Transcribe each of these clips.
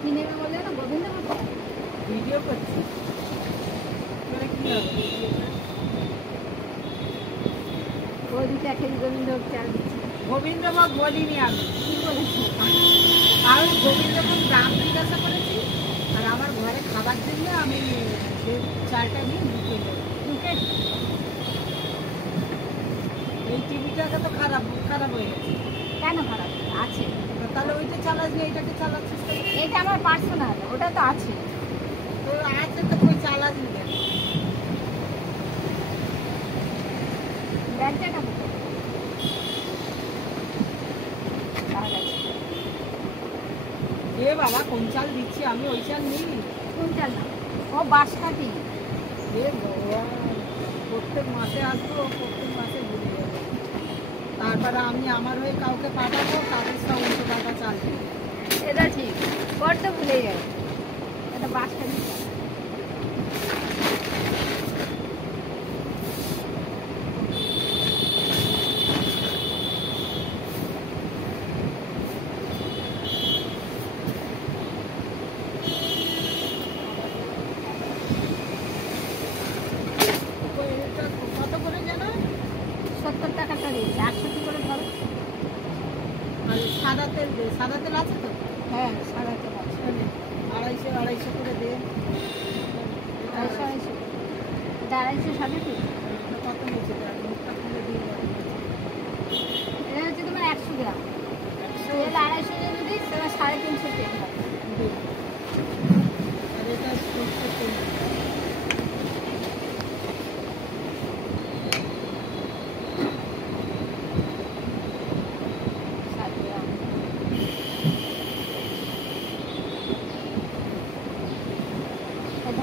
কি নেবে বললে না? গোবিন্দ ভোগ ভিডিও করছি মানে কি হবে ওই দুটো 1 কেজি গোবিন্দ ভোগ চাল দিচ্ছি। গোবিন্দভোগ বলিনি আমি, কি বলেছো? আমি গোবিন্দভোগ দাম জিজ্ঞাসা করেছি। আর আমার ঘরে খাবার জন্য আমি যে চালটা নিয়ে ঢুকে দেবো। দুটো এই টিভিটাকে তো খারাপ হয়ে গেছে। কেন খারাপ আছে? তাহলে ওইটা চালাস না, এটাকে চালাচ্ছিস তো? এটা আমার পার্সোনাল, ওটা তো আছে। তো আছে তো তুই চালাস না কেন? ব্যাগটা কোথায়? এ বাবা কোন চাল দিচ্ছি আমি? ওই চাল নিই। কোন চাল না? ও বাঁশকাঠি। এ ভগবান, প্রত্যেক মাসে আসবো, প্রত্যেক মাসে ঘুরে যাবো। তারপরে আমি আমার হয়ে কাউকে পাঠাবো, তাদের সব উল্টো পাল্টা চাল দেবো। এটা ঠিক, বড্ড ভুলে যায়। এটা বাঁশকাঠি চাল। তো এটা কত করে জানো? 70 টাকা করে 100 করে ধরো। আর সাদা তেল দে, সাদা তেল আছে তো? হ্যাঁ, সাদা তেল আছে। 250 করে দে। 250 এটা 250 সাদা তেল। কত নিচে দেয়? মুখটা খুলে দিয়ে যাবে। এটা হচ্ছে তোমার 100 গ্রাম। 100 তেল 250 যদি দিই তাহলে 350 তেল হবে। দে। আর এটা সরষের তেল।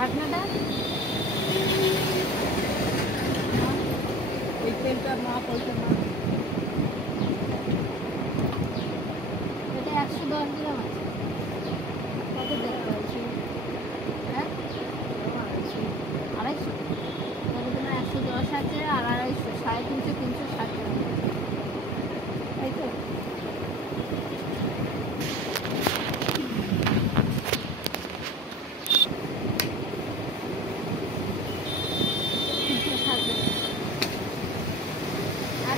ঢাকনাটা এই তেলটা মাপ, ওইটা মাপ। এটা 110 গ্রাম আছে। কত দেখতে হয়েছে? হ্যাঁ, 250। তাহলে তোমার 110 আছে আর 250, 350, 360 গ্রাম। তাই তো?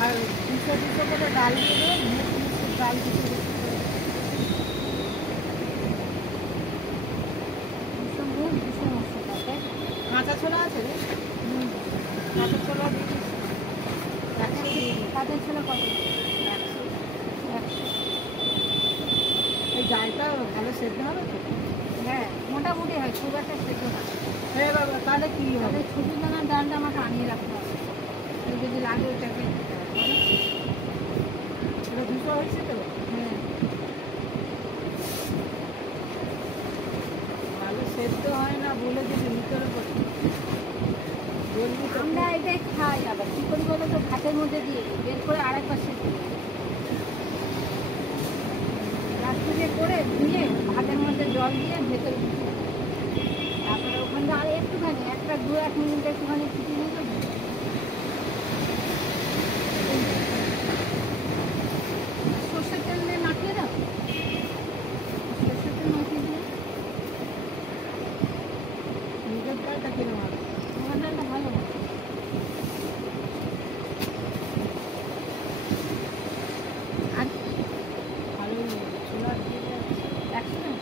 আর 200 করে ডাল দিয়ে দেবো, মুসুর ডাল দিতে হবে। কাঁচা ছোলা আছে রে? কাঁচা ছোলা দিয়ে দিস। 100 দিয়ে দিস। কাঁচা ছোলা কত? 100। 100। এই ডালটা ভালো সেদ্ধ হবে তো? হ্যাঁ, মোটামুটি হয়, খুব একটা সেদ্ধ না। হ্যাঁ বাবা, তাহলে কি হবে? তাহলে ছোটো দানার ডালটা আমাকে আনিয়ে রাখতে হবে। এই যদি লাগে ওটাকে দিতে হবে, বলো? এটা 200 হয়েছে তো? হ্যাঁ, ভালো সেদ্ধ হয় না বলে দিবি, ভিতরে পড়ে বলবি তো। আমরা এটাই খাই। আবার কী করি বলো তো, ভাতের মধ্যে দিয়ে দিই, বের করে আরেকবার সেদ্ধ দিই। রাত্রিতে করে ধুয়ে ভাতের মধ্যে জল দিয়ে ভেতরে ঢুকিয়ে দিই। তারপরে ওখানে আর একটুখানি 1 মিনিট একটুখানি ফুটিয়ে নিতে হবে। সর্ষের তেল দিয়ে মাখিয়ে দাও। সর্ষের তেল মাখিয়ে দিও। নিজের ডালটা কিনে হবে। তোমার ডালটা ভালো হয়। আর ভালোই ছোলা দিয়ে দেয়। 100 গ্রাম।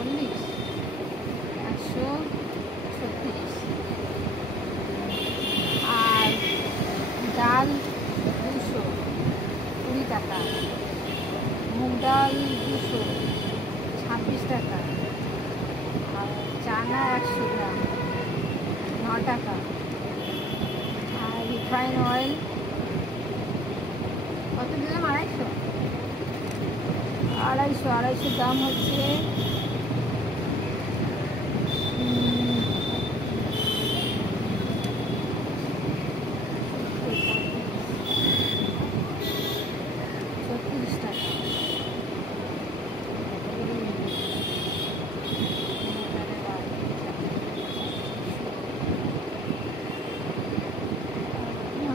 140, 136। আর ডাল 220 টাকা, মুগ ডাল 226 টাকা, আর চানা 100 গ্রাম 9 টাকা, আর রিফাইন অয়েল কত দিলাম? 250 দাম হচ্ছে 36 টাকা।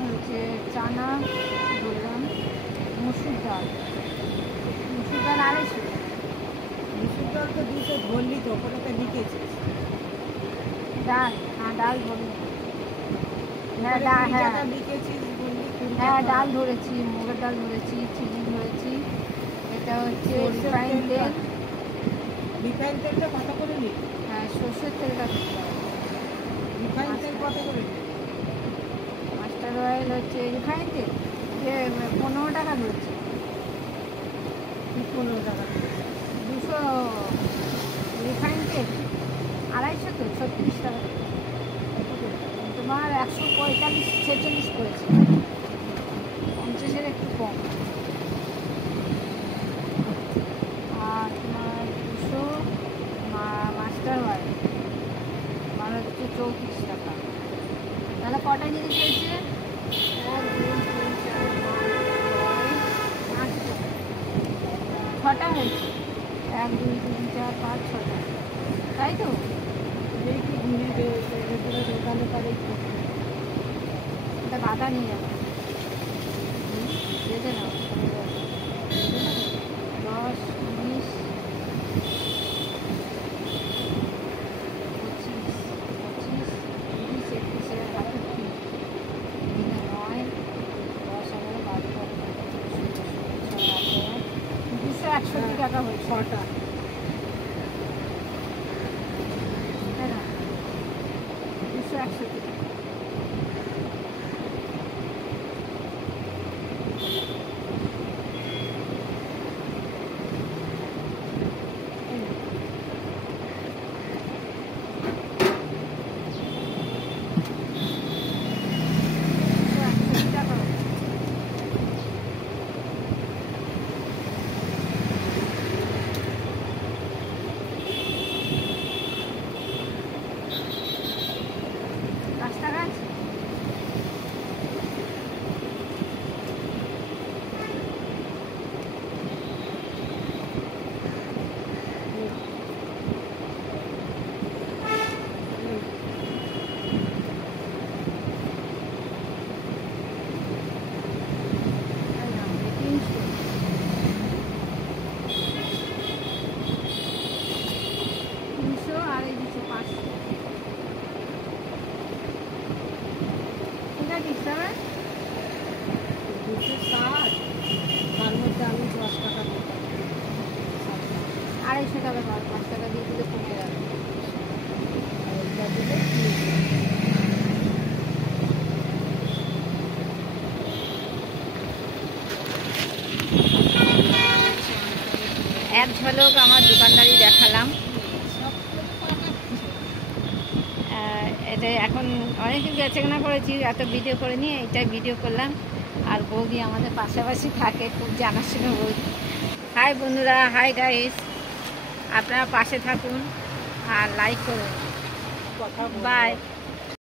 হচ্ছে চানা বললাম, মসুর ডাল 250। মসুর ডাল তো 200 ধরলি তো, ওটাতে লিখেছিস। ডাল, হ্যাঁ ডাল ধরি, হ্যাঁ ওপরে ডাল, 20 হ্যাঁ টাকা লিখেছিস বললি, 20 হ্যাঁ টাকা। ডাল ধরেছি, মুগের ডাল ধরেছি, চিনি ধরেছি। এটা হচ্ছে সরষের রিফাইন তেল। রিফাইন তেলটা কত করে নিলি? হ্যাঁ সর্ষের তেলটা দিতে হবে। রিফাইন তেল কত করে নিলি? মাস্টার অয়েল হচ্ছে রিফাইন তেল যে 15 টাকা ধরেছি। 15 টাকা। 200 রিফাইন তেল 250 তো 36 টাকা। তোমার 145-46 করেছে, 50-এর একটু কম। আর তোমার 200 মাস্টার অয়েল আমার হচ্ছে 34 টাকা। তাহলে কটা জিনিস হয়েছে? 1 2 3 4 5 6 ছটা হয়েছে। 1 2 3 4 5 6টা, তাই তো? দেখি ঘুরে এরপরে দোকানে পারে এটা গাদা নিয়ে যাবো, বেঁধে নাও। 10 19 25 25 20 21 এর হাতে 3 9 10 11 12 261 টাকা হয়েছে। 6টা। তাই না? 261 টাকা। আড়াইশো টাকা দাও, 5 টাকা দিয়ে দিলে কমে যাবে। এক ঝলক আমার দোকানদারি দেখালাম। এটা এখন অনেকদিন বেচাকেনা করেছি, এত ভিডিও করে নিয়ে এইটাই ভিডিও করলাম। আর বৌদি আমাদের পাশাপাশি থাকে, খুব জানাশোনা বৌদি। হাই বন্ধুরা, হাই গাইস, আপনারা পাশে থাকুন আর লাইক করুন। কথা বাই।